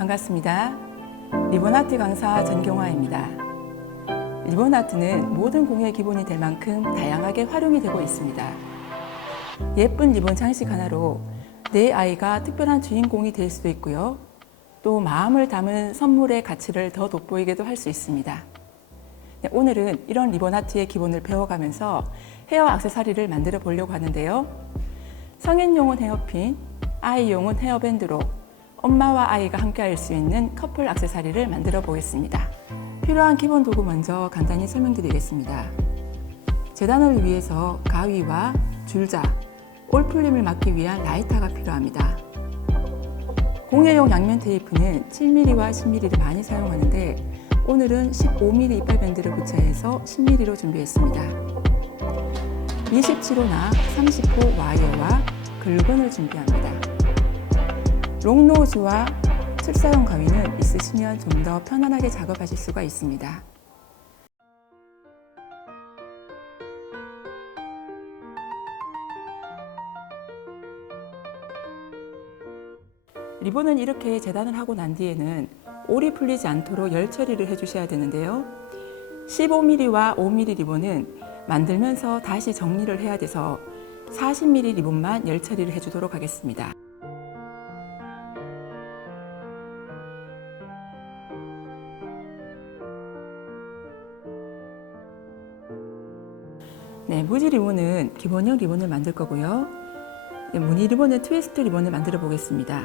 반갑습니다. 리본아트 강사 전경화입니다. 리본아트는 모든 공예의 기본이 될 만큼 다양하게 활용이 되고 있습니다. 예쁜 리본 장식 하나로 내 아이가 특별한 주인공이 될 수도 있고요. 또 마음을 담은 선물의 가치를 더 돋보이게도 할 수 있습니다. 오늘은 이런 리본아트의 기본을 배워가면서 헤어 액세서리를 만들어 보려고 하는데요. 성인용은 헤어핀, 아이용은 헤어밴드로 엄마와 아이가 함께 할 수 있는 커플 액세서리를 만들어 보겠습니다. 필요한 기본 도구 먼저 간단히 설명드리겠습니다. 재단을 위해서 가위와 줄자, 올풀림을 막기 위한 라이터가 필요합니다. 공예용 양면 테이프는 7mm와 10mm를 많이 사용하는데 오늘은 15mm 이빨밴드를 붙여야 해서 10mm로 준비했습니다. 27호나 30호 와이어와 글루건을 준비합니다. 롱노즈와 철사용 가위는 있으시면 좀 더 편안하게 작업하실 수가 있습니다. 리본은 이렇게 재단을 하고 난 뒤에는 올이 풀리지 않도록 열 처리를 해주셔야 되는데요. 15mm와 5mm 리본은 만들면서 다시 정리를 해야 돼서 40mm 리본만 열 처리를 해주도록 하겠습니다. 네, 무지 리본은 기본형 리본을 만들 거고요. 무늬 리본은 트위스트 리본을 만들어 보겠습니다.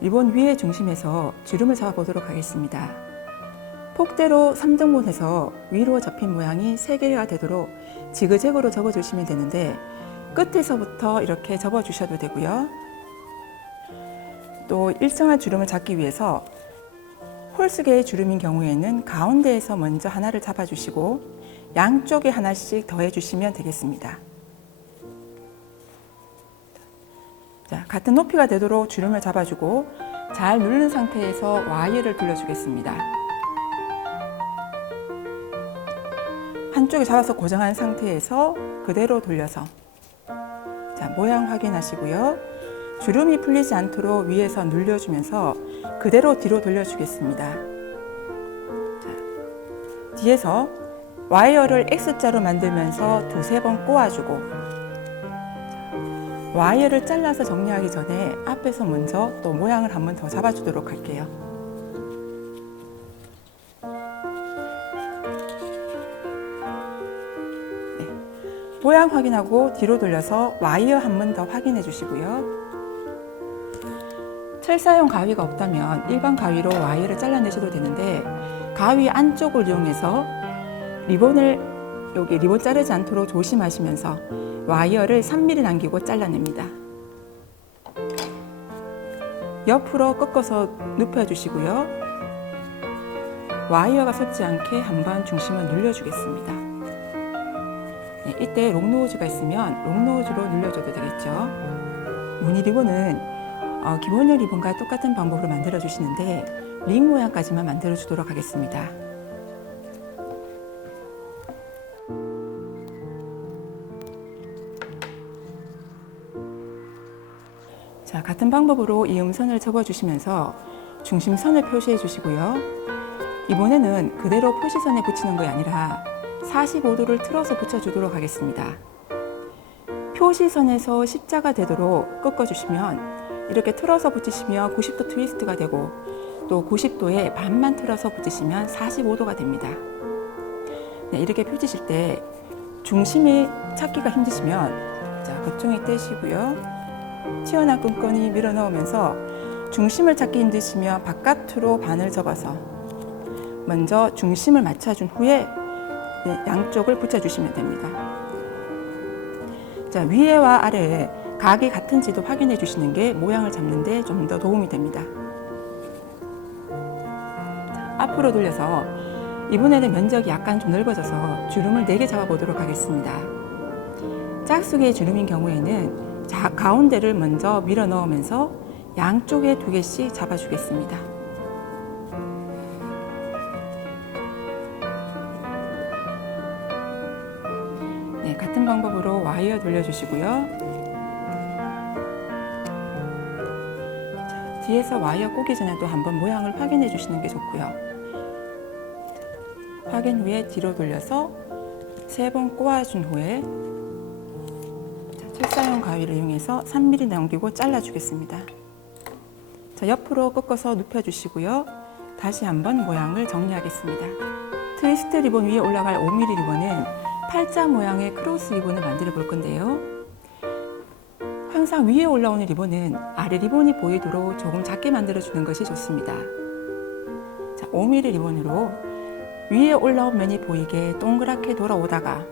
리본 위의 중심에서 주름을 잡아 보도록 하겠습니다. 폭대로 3등분해서 위로 접힌 모양이 3개가 되도록 지그재그로 접어주시면 되는데 끝에서부터 이렇게 접어주셔도 되고요. 또 일정한 주름을 잡기 위해서 홀수계의 주름인 경우에는 가운데에서 먼저 하나를 잡아주시고 양쪽에 하나씩 더해주시면 되겠습니다. 자, 같은 높이가 되도록 주름을 잡아주고 잘 누른 상태에서 와이어를 돌려주겠습니다. 한쪽에 잡아서 고정한 상태에서 그대로 돌려서 자, 모양 확인하시고요. 주름이 풀리지 않도록 위에서 눌려주면서 그대로 뒤로 돌려주겠습니다. 자, 뒤에서 와이어를 X자로 만들면서 두세 번 꼬아주고 와이어를 잘라서 정리하기 전에 앞에서 먼저 또 모양을 한번 더 잡아주도록 할게요. 네. 모양 확인하고 뒤로 돌려서 와이어 한 번 더 확인해 주시고요. 철사용 가위가 없다면 일반 가위로 와이어를 잘라내셔도 되는데 가위 안쪽을 이용해서 리본을 여기 리본 자르지 않도록 조심하시면서 와이어를 3mm 남기고 잘라냅니다. 옆으로 꺾어서 눕혀주시고요. 와이어가 솟지 않게 한번 중심을 눌려주겠습니다. 네, 이때 롱노즈가 있으면 롱노즈로 눌려줘도 되겠죠. 무늬 리본은 기본형 리본과 똑같은 방법으로 만들어 주시는데 링 모양까지만 만들어 주도록 하겠습니다. 자, 같은 방법으로 이 음선을 접어주시면서 중심선을 표시해 주시고요. 이번에는 그대로 표시선에 붙이는 것이 아니라 45도를 틀어서 붙여주도록 하겠습니다. 표시선에서 십자가 되도록 꺾어주시면 이렇게 틀어서 붙이시면 90도 트위스트가 되고 또 90도에 반만 틀어서 붙이시면 45도가 됩니다. 네, 이렇게 펼치실 때 중심이 찾기가 힘드시면 자, 거퉁이 떼시고요. 튀어나온 끈끈이 밀어 넣으면서 중심을 찾기 힘드시면 바깥으로 반을 접어서 먼저 중심을 맞춰준 후에 양쪽을 붙여주시면 됩니다. 자, 위에와 아래에 각이 같은지도 확인해 주시는 게 모양을 잡는 데 좀 더 도움이 됩니다. 자, 앞으로 돌려서 이번에는 면적이 약간 좀 넓어져서 주름을 4개 잡아보도록 하겠습니다. 짝수개의 주름인 경우에는 가운데를 먼저 밀어 넣으면서 양쪽에 2개씩 잡아주겠습니다. 네, 같은 방법으로 와이어 돌려주시고요. 자, 뒤에서 와이어 꼬기 전에 또 한번 모양을 확인해 주시는 게 좋고요. 확인 후에 뒤로 돌려서 3번 꼬아준 후에 철사용 가위를 이용해서 3mm 남기고 잘라주겠습니다. 자, 옆으로 꺾어서 눕혀주시고요. 다시 한번 모양을 정리하겠습니다. 트위스트 리본 위에 올라갈 5mm 리본은 팔자 모양의 크로스 리본을 만들어 볼 건데요. 항상 위에 올라오는 리본은 아래 리본이 보이도록 조금 작게 만들어주는 것이 좋습니다. 자, 5mm 리본으로 위에 올라온 면이 보이게 동그랗게 돌아오다가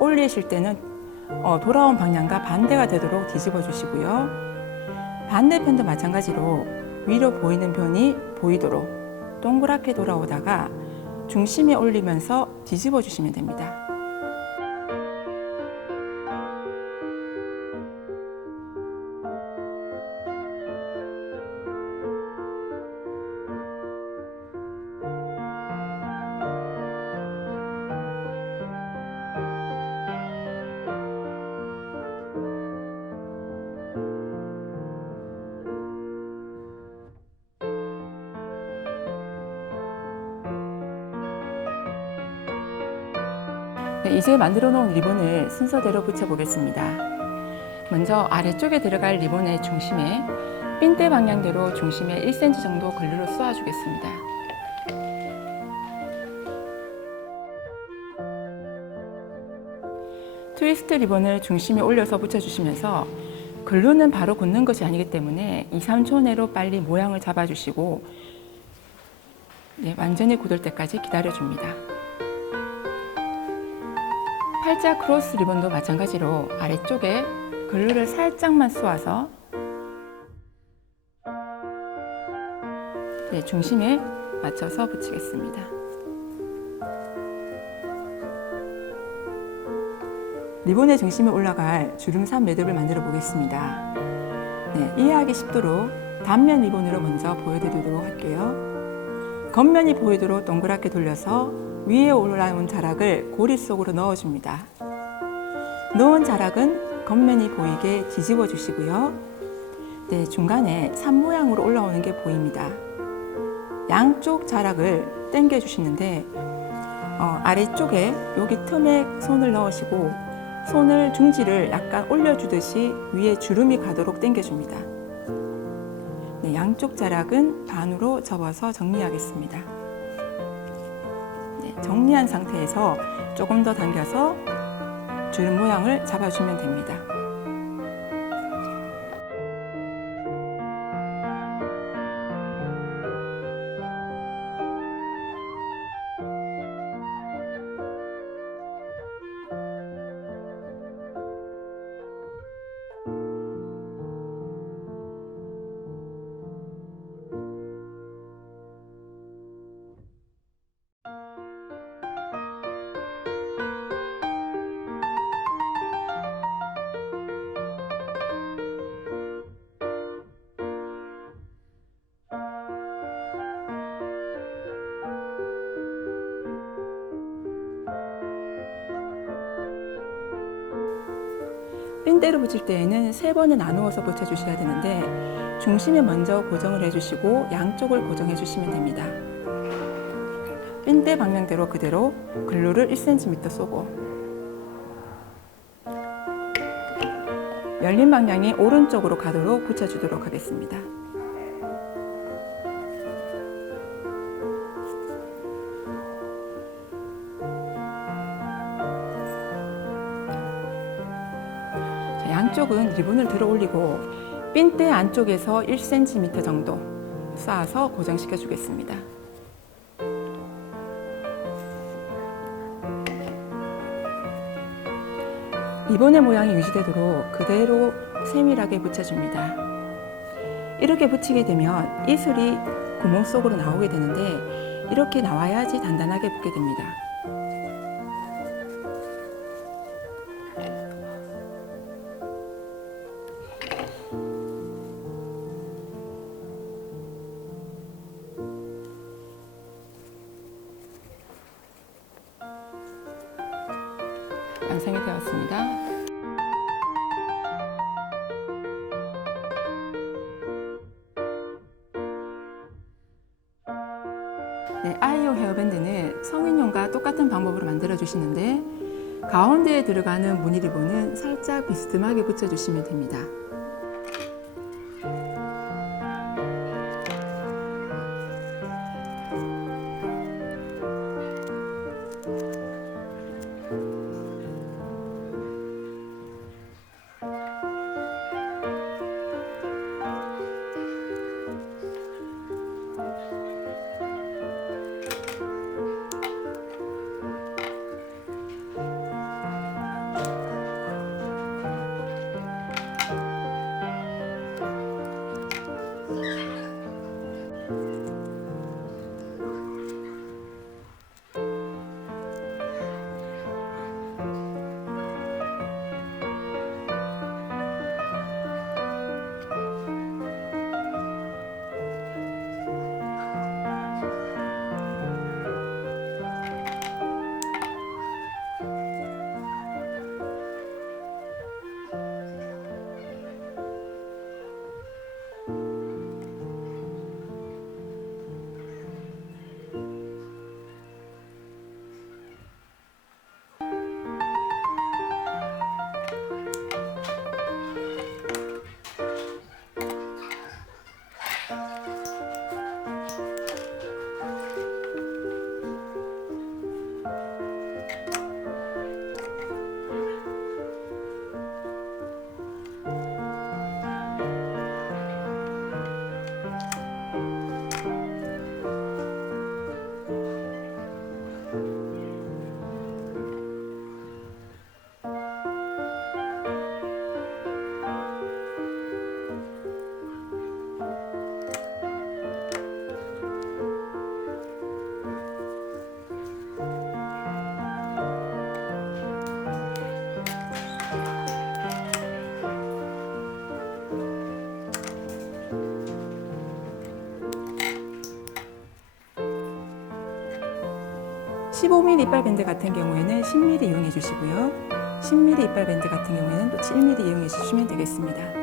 올리실 때는 돌아온 방향과 반대가 되도록 뒤집어 주시고요. 반대편도 마찬가지로 위로 보이는 편이 보이도록 동그랗게 돌아오다가 중심에 올리면서 뒤집어 주시면 됩니다. 네, 이제 만들어 놓은 리본을 순서대로 붙여 보겠습니다. 먼저 아래쪽에 들어갈 리본의 중심에 핀대 방향대로 중심에 1cm 정도 글루를 쏘아 주겠습니다. 트위스트 리본을 중심에 올려서 붙여주시면서 글루는 바로 굳는 것이 아니기 때문에 2, 3초 내로 빨리 모양을 잡아주시고 네, 완전히 굳을 때까지 기다려줍니다. 팔자 크로스 리본도 마찬가지로 아래쪽에 글루를 살짝만 쏘아서 네, 중심에 맞춰서 붙이겠습니다. 리본의 중심에 올라갈 주름산 매듭을 만들어 보겠습니다. 네, 이해하기 쉽도록 단면 리본으로 먼저 보여드리도록 할게요. 겉면이 보이도록 동그랗게 돌려서 위에 올라온 자락을 고리 속으로 넣어줍니다. 넣은 자락은 겉면이 보이게 뒤집어 주시고요. 네, 중간에 산 모양으로 올라오는 게 보입니다. 양쪽 자락을 당겨 주시는데 아래쪽에 여기 틈에 손을 넣으시고 손을 중지를 약간 올려주듯이 위에 주름이 가도록 당겨줍니다. 네, 양쪽 자락은 반으로 접어서 정리하겠습니다. 네, 정리한 상태에서 조금 더 당겨서 주름 모양을 잡아주면 됩니다. 핀대로 붙일 때에는 3번을 나누어서 붙여주셔야 되는데 중심에 먼저 고정을 해주시고 양쪽을 고정해 주시면 됩니다. 핀대 방향대로 그대로 글루를 1cm 쏘고 열린 방향이 오른쪽으로 가도록 붙여주도록 하겠습니다. 양쪽은 리본을 들어 올리고 핀대 안쪽에서 1cm 정도 쌓아서 고정시켜 주겠습니다. 리본의 모양이 유지되도록 그대로 세밀하게 붙여줍니다. 이렇게 붙이게 되면 이슬이 구멍 속으로 나오게 되는데 이렇게 나와야지 단단하게 붙게 됩니다. 완성이 되었습니다. 네, 아이오 헤어밴드는 성인용과 똑같은 방법으로 만들어 주시는데 가운데에 들어가는 무늬 리본은 살짝 비스듬하게 붙여주시면 됩니다. (15mm) 이빨 밴드 같은 경우에는 10mm 이용해 주시고요. 10mm 이빨 밴드 같은 경우에는 또 7mm 이용해 주시면 되겠습니다.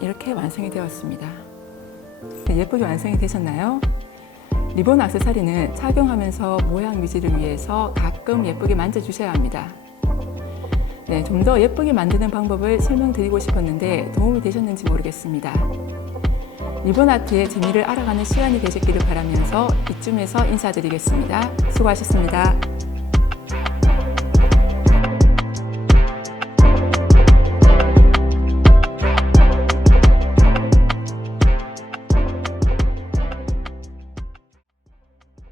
이렇게 완성이 되었습니다. 네, 예쁘게 완성이 되셨나요? 리본 액세서리는 착용하면서 모양 유지를 위해서 가끔 예쁘게 만져주셔야 합니다. 네, 좀 더 예쁘게 만드는 방법을 설명드리고 싶었는데 도움이 되셨는지 모르겠습니다. 리본 아트의 재미를 알아가는 시간이 되셨기를 바라면서 이쯤에서 인사드리겠습니다. 수고하셨습니다.